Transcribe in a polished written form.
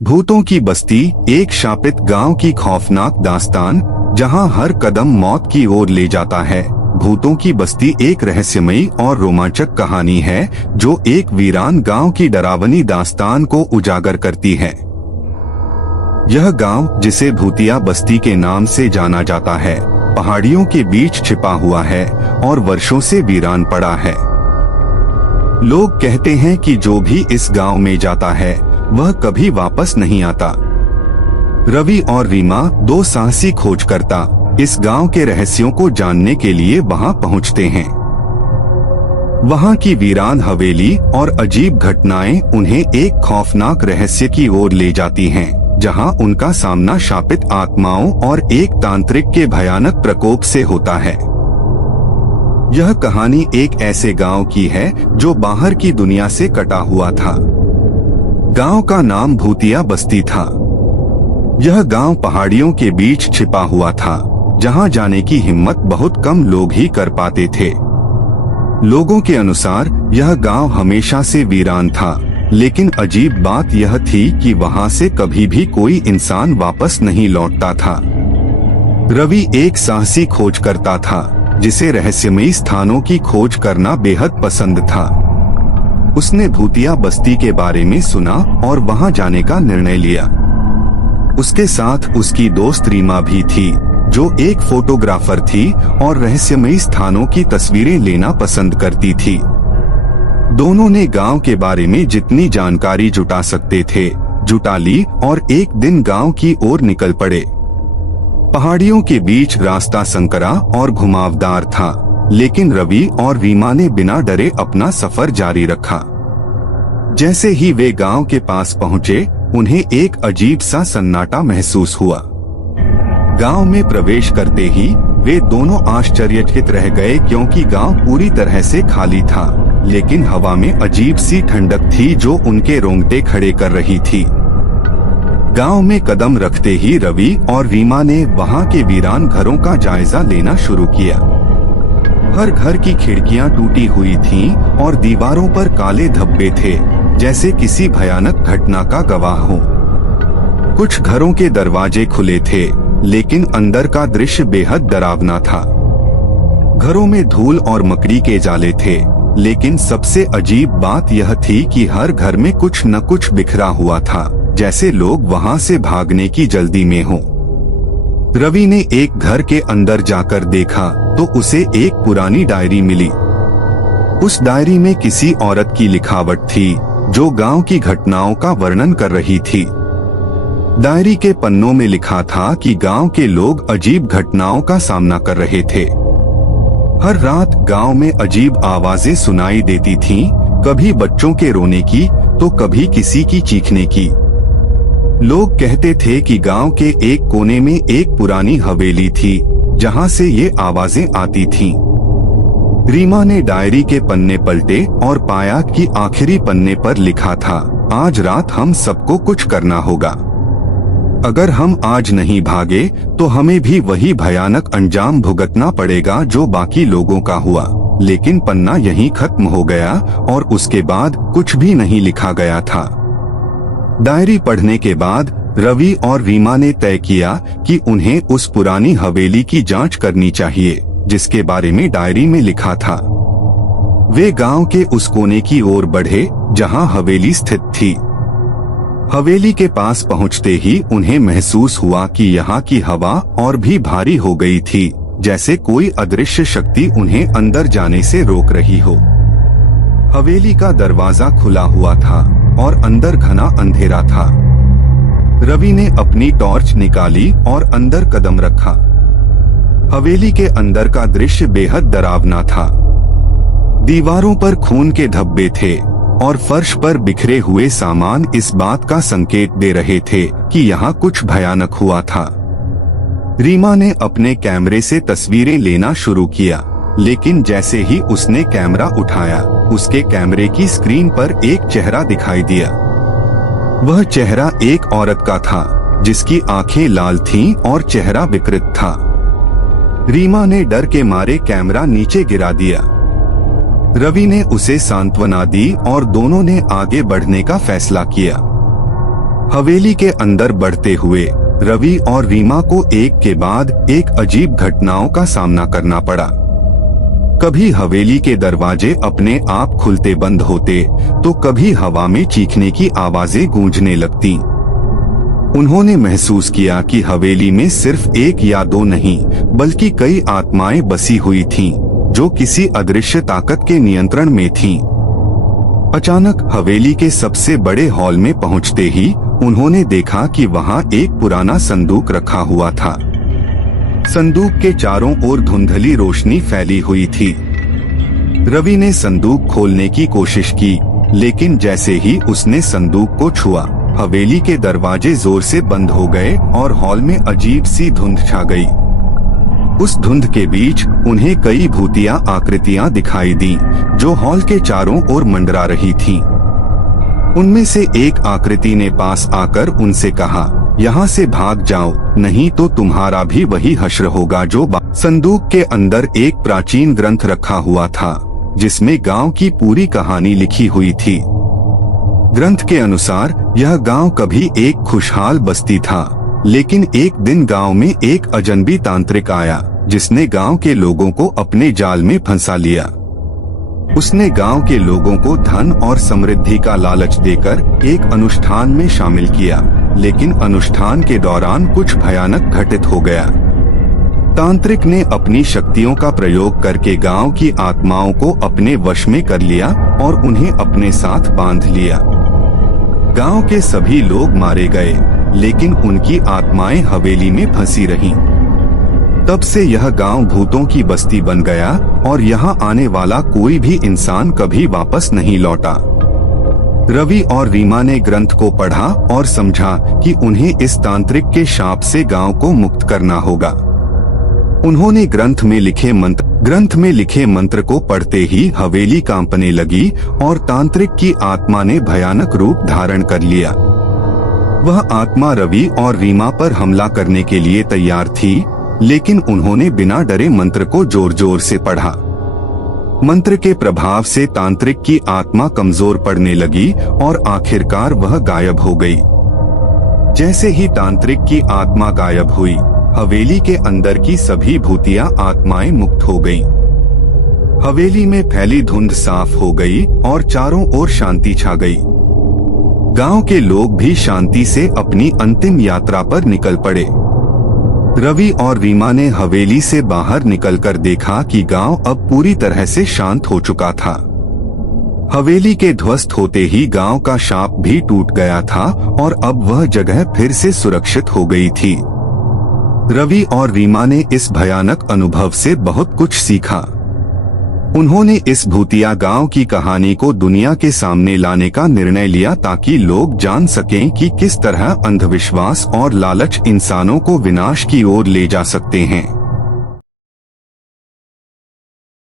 भूतों की बस्ती, एक शापित गांव की खौफनाक दास्तान, जहां हर कदम मौत की ओर ले जाता है। भूतों की बस्ती एक रहस्यमयी और रोमांचक कहानी है जो एक वीरान गांव की डरावनी दास्तान को उजागर करती है। यह गांव, जिसे भूतिया बस्ती के नाम से जाना जाता है, पहाड़ियों के बीच छिपा हुआ है और वर्षों से वीरान पड़ा है। लोग कहते हैं कि जो भी इस गांव में जाता है वह कभी वापस नहीं आता। रवि और रीमा, दो साहसी खोजकर्ता, इस गांव के रहस्यों को जानने के लिए वहां पहुंचते हैं। वहां की वीरान हवेली और अजीब घटनाएं उन्हें एक खौफनाक रहस्य की ओर ले जाती हैं, जहां उनका सामना शापित आत्माओं और एक तांत्रिक के भयानक प्रकोप से होता है। यह कहानी एक ऐसे गांव की है जो बाहर की दुनिया से कटा हुआ था। गांव का नाम भूतिया बस्ती था। यह गांव पहाड़ियों के बीच छिपा हुआ था, जहां जाने की हिम्मत बहुत कम लोग ही कर पाते थे। लोगों के अनुसार यह गांव हमेशा से वीरान था, लेकिन अजीब बात यह थी कि वहां से कभी भी कोई इंसान वापस नहीं लौटता था। रवि एक साहसी खोजकर्ता था, जिसे रहस्यमयी स्थानों की खोज करना बेहद पसंद था। उसने भूतिया बस्ती के बारे में सुना और वहां जाने का निर्णय लिया। उसके साथ उसकी दोस्त रीमा भी थी, जो एक फोटोग्राफर थी और रहस्यमयी स्थानों की तस्वीरें लेना पसंद करती थी। दोनों ने गांव के बारे में जितनी जानकारी जुटा सकते थे जुटा ली और एक दिन गांव की ओर निकल पड़े। पहाड़ियों के बीच रास्ता संकरा और घुमावदार था, लेकिन रवि और रीमा ने बिना डरे अपना सफर जारी रखा। जैसे ही वे गांव के पास पहुंचे, उन्हें एक अजीब सा सन्नाटा महसूस हुआ। गांव में प्रवेश करते ही वे दोनों आश्चर्यचकित रह गए, क्योंकि गांव पूरी तरह से खाली था, लेकिन हवा में अजीब सी ठंडक थी जो उनके रोंगटे खड़े कर रही थी। गांव में कदम रखते ही रवि और रीमा ने वहां के वीरान घरों का जायजा लेना शुरू किया। हर घर की खिड़कियां टूटी हुई थीं और दीवारों पर काले धब्बे थे, जैसे किसी भयानक घटना का गवाह हो। कुछ घरों के दरवाजे खुले थे, लेकिन अंदर का दृश्य बेहद डरावना था। घरों में धूल और मकड़ी के जाले थे, लेकिन सबसे अजीब बात यह थी कि हर घर में कुछ न कुछ बिखरा हुआ था, जैसे लोग वहां से भागने की जल्दी में हों। रवि ने एक घर के अंदर जाकर देखा तो उसे एक पुरानी डायरी मिली। उस डायरी में किसी औरत की लिखावट थी जो गांव की घटनाओं का वर्णन कर रही थी। डायरी के पन्नों में लिखा था कि गांव के लोग अजीब घटनाओं का सामना कर रहे थे। हर रात गांव में अजीब आवाजें सुनाई देती थीं, कभी बच्चों के रोने की तो कभी किसी की चीखने की। लोग कहते थे कि गांव के एक कोने में एक पुरानी हवेली थी, जहां से ये आवाजें आती थीं। रीमा ने डायरी के पन्ने पलटे और पाया कि आखिरी पन्ने पर लिखा था, आज रात हम सबको कुछ करना होगा। अगर हम आज नहीं भागे तो हमें भी वही भयानक अंजाम भुगतना पड़ेगा जो बाकी लोगों का हुआ। लेकिन पन्ना यहीं खत्म हो गया और उसके बाद कुछ भी नहीं लिखा गया था। डायरी पढ़ने के बाद रवि और रीमा ने तय किया कि उन्हें उस पुरानी हवेली की जांच करनी चाहिए, जिसके बारे में डायरी में लिखा था। वे गांव के उस कोने की ओर बढ़े जहां हवेली स्थित थी। हवेली के पास पहुंचते ही उन्हें महसूस हुआ कि यहाँ की हवा और भी भारी हो गई थी, जैसे कोई अदृश्य शक्ति उन्हें अंदर जाने से रोक रही हो। हवेली का दरवाजा खुला हुआ था और अंदर घना अंधेरा था। रवि ने अपनी टॉर्च निकाली और अंदर कदम रखा। हवेली के अंदर का दृश्य बेहद डरावना था। दीवारों पर खून के धब्बे थे और फर्श पर बिखरे हुए सामान इस बात का संकेत दे रहे थे कि यहाँ कुछ भयानक हुआ था। रीमा ने अपने कैमरे से तस्वीरें लेना शुरू किया, लेकिन जैसे ही उसने कैमरा उठाया, उसके कैमरे की स्क्रीन पर एक चेहरा दिखाई दिया। वह चेहरा एक औरत का था, जिसकी आंखें लाल थीं और चेहरा विकृत था। रीमा ने डर के मारे कैमरा नीचे गिरा दिया। रवि ने उसे सांत्वना दी और दोनों ने आगे बढ़ने का फैसला किया। हवेली के अंदर बढ़ते हुए रवि और रीमा को एक के बाद एक अजीब घटनाओं का सामना करना पड़ा। कभी हवेली के दरवाजे अपने आप खुलते बंद होते तो कभी हवा में चीखने की आवाजें गूंजने लगती। उन्होंने महसूस किया कि हवेली में सिर्फ एक या दो नहीं बल्कि कई आत्माएं बसी हुई थीं, जो किसी अदृश्य ताकत के नियंत्रण में थीं। अचानक हवेली के सबसे बड़े हॉल में पहुंचते ही उन्होंने देखा कि वहां एक पुराना संदूक रखा हुआ था। संदूक के चारों ओर धुंधली रोशनी फैली हुई थी। रवि ने संदूक खोलने की कोशिश की, लेकिन जैसे ही उसने संदूक को छुआ, हवेली के दरवाजे जोर से बंद हो गए और हॉल में अजीब सी धुंध छा गई। उस धुंध के बीच उन्हें कई भूतिया आकृतियां दिखाई दी, जो हॉल के चारों ओर मंडरा रही थीं। उनमें से एक आकृति ने पास आकर उनसे कहा, यहाँ से भाग जाओ, नहीं तो तुम्हारा भी वही हश्र होगा जो संदूक के अंदर एक प्राचीन ग्रंथ रखा हुआ था, जिसमें गांव की पूरी कहानी लिखी हुई थी। ग्रंथ के अनुसार यह गांव कभी एक खुशहाल बस्ती था, लेकिन एक दिन गांव में एक अजनबी तांत्रिक आया, जिसने गांव के लोगों को अपने जाल में फंसा लिया। उसने गांव के लोगों को धन और समृद्धि का लालच देकर एक अनुष्ठान में शामिल किया, लेकिन अनुष्ठान के दौरान कुछ भयानक घटित हो गया। तांत्रिक ने अपनी शक्तियों का प्रयोग करके गांव की आत्माओं को अपने वश में कर लिया और उन्हें अपने साथ बांध लिया। गांव के सभी लोग मारे गए, लेकिन उनकी आत्माएं हवेली में फंसी रहीं। तब से यह गांव भूतों की बस्ती बन गया और यहाँ आने वाला कोई भी इंसान कभी वापस नहीं लौटा। रवि और रीमा ने ग्रंथ को पढ़ा और समझा कि उन्हें इस तांत्रिक के शाप से गांव को मुक्त करना होगा। उन्होंने ग्रंथ में लिखे मंत्र को पढ़ते ही हवेली कांपने लगी और तांत्रिक की आत्मा ने भयानक रूप धारण कर लिया। वह आत्मा रवि और रीमा पर हमला करने के लिए तैयार थी, लेकिन उन्होंने बिना डरे मंत्र को जोर जोर से पढ़ा। मंत्र के प्रभाव से तांत्रिक की आत्मा कमजोर पड़ने लगी और आखिरकार वह गायब हो गई। जैसे ही तांत्रिक की आत्मा गायब हुई, हवेली के अंदर की सभी भूतिया आत्माएं मुक्त हो गईं। हवेली में फैली धुंध साफ हो गई और चारों ओर शांति छा गई। गांव के लोग भी शांति से अपनी अंतिम यात्रा पर निकल पड़े। रवि और रीमा ने हवेली से बाहर निकलकर देखा कि गांव अब पूरी तरह से शांत हो चुका था। हवेली के ध्वस्त होते ही गांव का शाप भी टूट गया था और अब वह जगह फिर से सुरक्षित हो गई थी। रवि और रीमा ने इस भयानक अनुभव से बहुत कुछ सीखा। उन्होंने इस भूतिया गांव की कहानी को दुनिया के सामने लाने का निर्णय लिया, ताकि लोग जान सकें कि किस तरह अंधविश्वास और लालच इंसानों को विनाश की ओर ले जा सकते हैं।